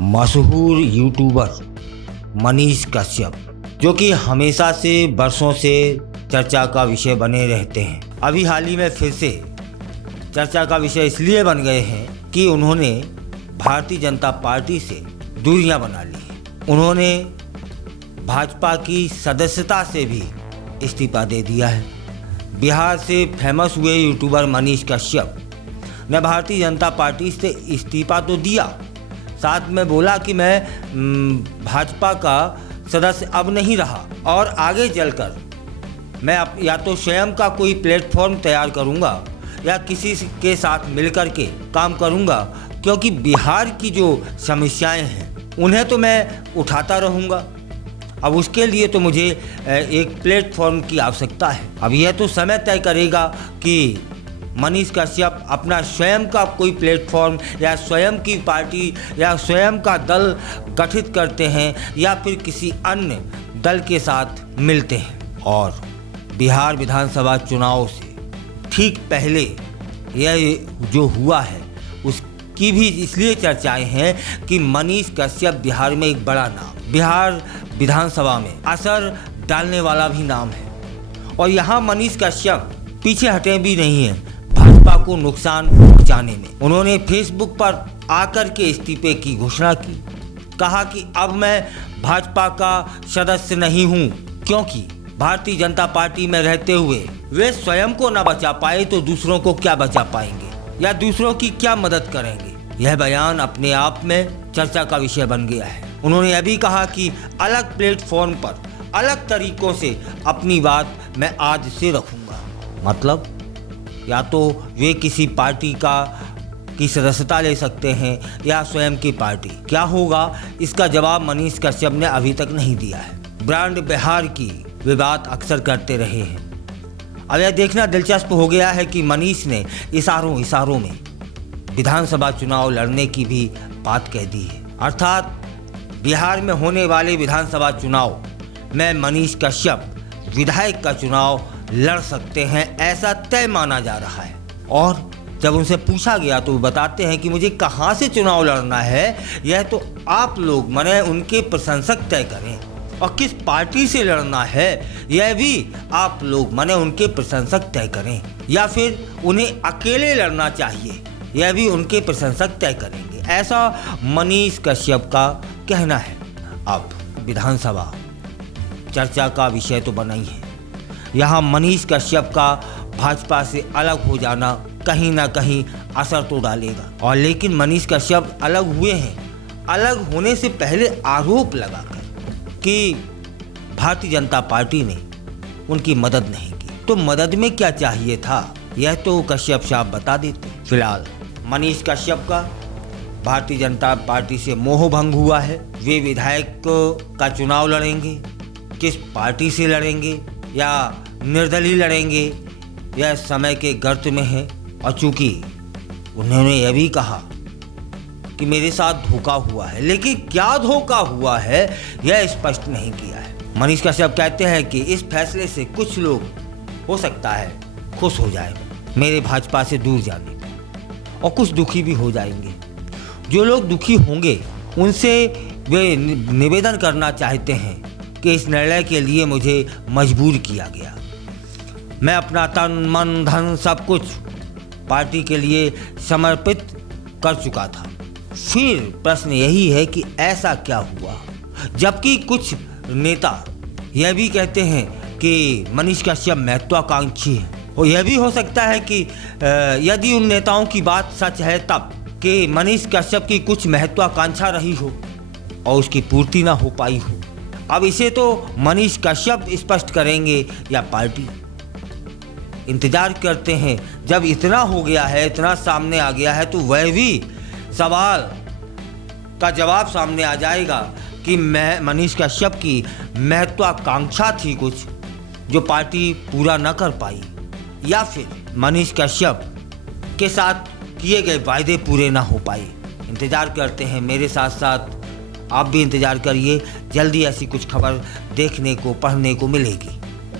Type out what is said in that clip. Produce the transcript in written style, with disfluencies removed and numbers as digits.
मशहूर यूट्यूबर मनीष कश्यप, जो कि हमेशा से बरसों से चर्चा का विषय बने रहते हैं, अभी हाल ही में फिर से चर्चा का विषय इसलिए बन गए हैं कि उन्होंने भारतीय जनता पार्टी से दूरियां बना ली हैं। उन्होंने भाजपा की सदस्यता से भी इस्तीफा दे दिया है। बिहार से फेमस हुए यूट्यूबर मनीष कश्यप ने भारतीय जनता पार्टी से इस्तीफा तो दिया, साथ में बोला कि मैं भाजपा का सदस्य अब नहीं रहा और आगे चलकर मैं या तो स्वयं का कोई प्लेटफॉर्म तैयार करूंगा या किसी के साथ मिलकर के काम करूंगा, क्योंकि बिहार की जो समस्याएं हैं उन्हें तो मैं उठाता रहूंगा। अब उसके लिए तो मुझे एक प्लेटफॉर्म की आवश्यकता है। अब यह तो समय तय करेगा कि मनीष कश्यप अपना स्वयं का कोई प्लेटफॉर्म या स्वयं की पार्टी या स्वयं का दल गठित करते हैं या फिर किसी अन्य दल के साथ मिलते हैं। और बिहार विधानसभा चुनाव से ठीक पहले यह जो हुआ है उसकी भी इसलिए चर्चाएं हैं कि मनीष कश्यप बिहार में एक बड़ा नाम, बिहार विधानसभा में असर डालने वाला भी नाम है। और यहाँ मनीष कश्यप पीछे हटे भी नहीं हैं भाजपा को नुकसान पहुंचाने में। उन्होंने फेसबुक पर आकर के इस्तीफे की घोषणा की, कहा कि अब मैं भाजपा का सदस्य नहीं हूं, क्योंकि भारतीय जनता पार्टी में रहते हुए वे स्वयं को न बचा पाए तो दूसरों को क्या बचा पाएंगे या दूसरों की क्या मदद करेंगे। यह बयान अपने आप में चर्चा का विषय बन गया है। उन्होंने यह भी कहा कि अलग प्लेटफॉर्म पर अलग तरीकों से अपनी बात मैं आज से रखूंगा। मतलब या तो वे किसी पार्टी की सदस्यता ले सकते हैं या स्वयं की पार्टी। क्या होगा इसका जवाब मनीष कश्यप ने अभी तक नहीं दिया है। ब्रांड बिहार की वे बात अक्सर करते रहे हैं। अब यह देखना दिलचस्प हो गया है कि मनीष ने इशारों में विधानसभा चुनाव लड़ने की भी बात कह दी है। अर्थात बिहार में होने वाले विधानसभा चुनाव में मनीष कश्यप विधायक का चुनाव लड़ सकते हैं, ऐसा तय माना जा रहा है। और जब उनसे पूछा गया तो वो बताते हैं कि मुझे कहाँ से चुनाव लड़ना है यह तो आप लोग माने उनके प्रशंसक तय करें, और किस पार्टी से लड़ना है यह भी आप लोग माने उनके प्रशंसक तय करें, या फिर उन्हें अकेले लड़ना चाहिए यह भी उनके प्रशंसक तय करेंगे, ऐसा मनीष कश्यप का कहना है। अब विधानसभा चर्चा का विषय तो बना ही है। यहाँ मनीष कश्यप का भाजपा से अलग हो जाना कहीं ना कहीं असर तो डालेगा। और लेकिन मनीष कश्यप अलग हुए हैं, अलग होने से पहले आरोप लगाकर कि भारतीय जनता पार्टी ने उनकी मदद नहीं की। तो मदद में क्या चाहिए था यह तो कश्यप साहब बता देते। फिलहाल मनीष कश्यप का भारतीय जनता पार्टी से मोह भंग हुआ है। वे विधायक का चुनाव लड़ेंगे, किस पार्टी से लड़ेंगे या निर्दलीय लड़ेंगे यह समय के गर्त में है। और चूंकि उन्होंने यह भी कहा कि मेरे साथ धोखा हुआ है, लेकिन क्या धोखा हुआ है यह स्पष्ट नहीं किया है। मनीष कश्यप कहते हैं कि इस फैसले से कुछ लोग हो सकता है खुश हो जाए मेरे भाजपा से दूर जाने पर, और कुछ दुखी भी हो जाएंगे। जो लोग दुखी होंगे उनसे वे निवेदन करना चाहते हैं कि इस निर्णय के लिए मुझे मजबूर किया गया। मैं अपना तन मन धन सब कुछ पार्टी के लिए समर्पित कर चुका था। फिर प्रश्न यही है कि ऐसा क्या हुआ, जबकि कुछ नेता यह भी कहते हैं कि मनीष कश्यप महत्वाकांक्षी है। और यह भी हो सकता है कि यदि उन नेताओं की बात सच है तब कि मनीष कश्यप की कुछ महत्वाकांक्षा रही हो और उसकी पूर्ति ना हो पाई हो। अब इसे तो मनीष कश्यप स्पष्ट करेंगे या पार्टी। इंतजार करते हैं। जब इतना हो गया है, इतना सामने आ गया है, तो वह भी सवाल का जवाब सामने आ जाएगा कि मनीष कश्यप की महत्वाकांक्षा थी कुछ जो पार्टी पूरा न कर पाई, या फिर मनीष कश्यप के साथ किए गए वायदे पूरे ना हो पाए। इंतजार करते हैं। मेरे साथ साथ आप भी इंतजार करिए, जल्दी ऐसी कुछ खबर देखने को पढ़ने को मिलेगी।